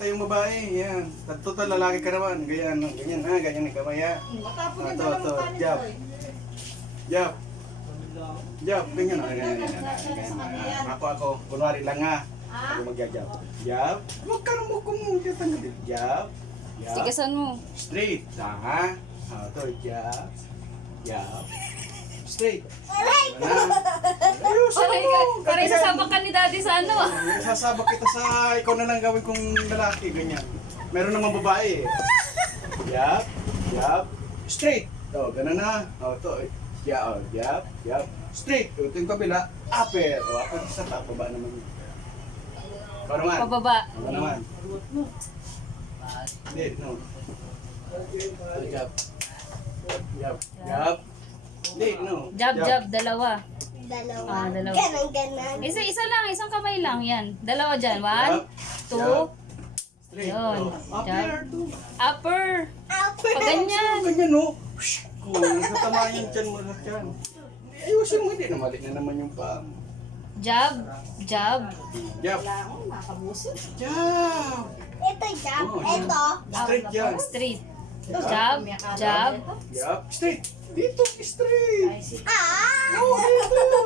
tayong babae. Yan. Total lalaki ka naman. Ganyan, ganyan ha. Ganyan ang kamay ha. Matapon yung Ito, dalawang ito. kanin Jab. ko eh. Jab. Jab. Ganyan ha. Ganyan. Ako. Kunwari lang ha. Ako mag-jab. Jab. Huwag ka nang mukong mo. Jab. Jab. Tigasan mo. Straight. Ha. Ito. Jab. Jab. Straight. Ayusin mo. Para isasabak ka ni daddy sa ano ah. Sasabak kita sa ikaw na lang gawin kong lalaki, ganyan. Meron naman babae eh. Yap, yap, straight. O, ganun na. O, ito. Yap, yap, yap. Straight. O, ito yung kabila. Upper. O, upper sa top. Baba naman. Ikaw naman. Pababa. Ikaw naman. Hindi, no. Yap. Yap, yap. Hindi, no. Jab, jab, dalawa. Dalawa. Dalawa. Ganon. Isa lang, isang kamay lang yan. Dalawa dyan. 1, 2, Straight. Yun. O, upper. Two. upper. Upper. Pag ganyan. Ganyan, no. Kung natama yung tiyan mo sa tiyan. Ayusin mo, hindi na mali na naman yung paa. Jab, jab. Jab. Wala akong makabusin. Jab. Ito jab. Oh, Ito. Straight yan. Straight. Jab, jab. Jab. Straight. Dito, straight. Ay, si Ah! Oh, dito.